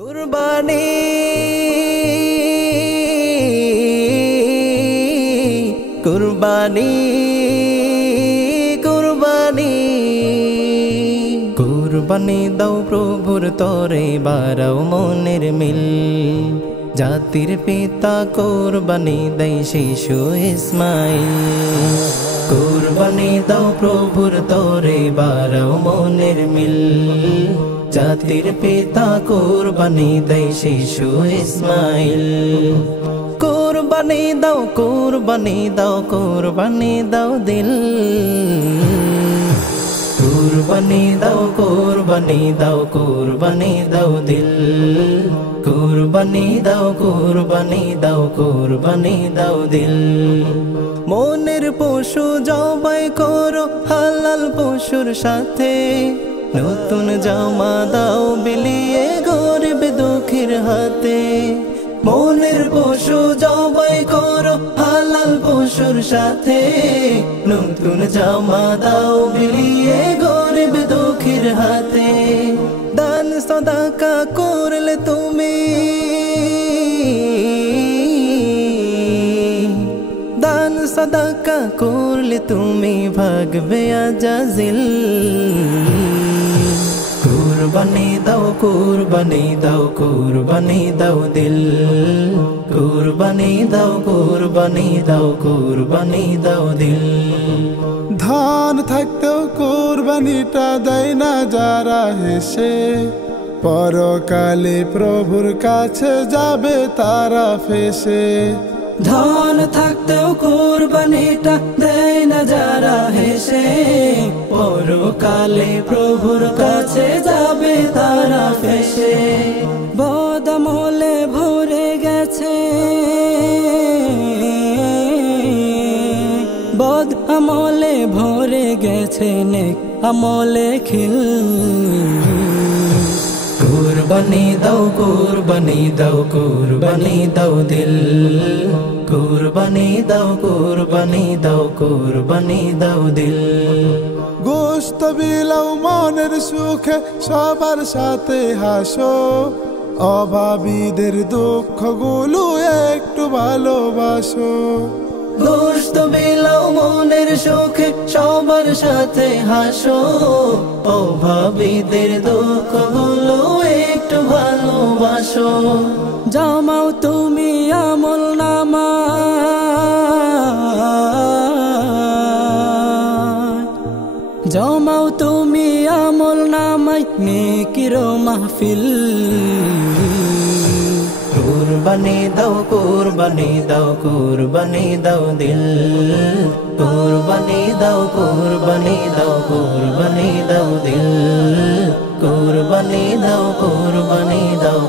কুরবানি কুরবানি কুরবানি কুরবানি দাও প্রভুর তরে বাড়াও মনের মিল। জাতির পিতা কুরবানি দেয় শিশু ইসমাইল। কুরবানি দাও প্রভুর তরে বাড়াও মনের মিল। জাতির পিতা কুরবানি দেয় শিশু ইসমাইল। কুরবানি দাও কুরবানি দাও কুরবানি দাও দিল। কুরবানি দাও কুরবানি দাও কুরবানি দাও দিল। কুরবানি দাও কুরবানি দাও কুরবানি দাও দিল। মনের পশু জবাই করো হালাল পশুর সাথে। নতুন জামা দাও বিলিয়ে গরিব দুঃখীর হাতে। মনের পশু জবাই করো হালাল পশুর সাথে। নতুন জামা দাও বিলিয়ে গরিব দুঃখীর হাতে। দান সদাকা করলে তুমি, দান সদাকা করলে তুমি ভাগবে আজাজিল। কুরবানি দাও কুরবানি দাও কুরবানি দাও দিল। কুরবানি দাও কুরবানি দাও কুরবানি দাও দিল। ধান থাকতেও কুরবানিটা দেয় না যারা হেসে। পরকালে প্রভুর কাছে যাবে তারা ফেসে। ধন থাকতেও কুরবানিটা দেয় না যারা হেসে। পরকালে প্রভুর কাছে যাবে তারা ফেসে। বদমলে ভরে গেছে, বদ আমলে ভরে গেছে নেক আমলে খিল। কুরবানি দাও কুরবানি দাও কুরবানি দাও দিল। কুরবানি দাও কুরবানি দাও কুরবানি দাও দিল। গোশত বিলাও মনের সুখে সবার সাথে হাসো। অভাবীদের দুঃখগুলো একটু ভালোবাসো। গোশত বিলাও মনের সুখে সবার সাথে হাসো। অভাবীদের দুঃখগুলো একটু ভালোবাসো। জমাও তুমি আমল নামা, জমাও তুমি আমল নামাই নেকির মাহফিল। কুরবানি দাও কুরবানি দাও কুরবানি দাও দিল। কুরবানি দাও কুরবানি দাও কুরবানি দাও দিল। কুরবানি দাও কুরবানি দাও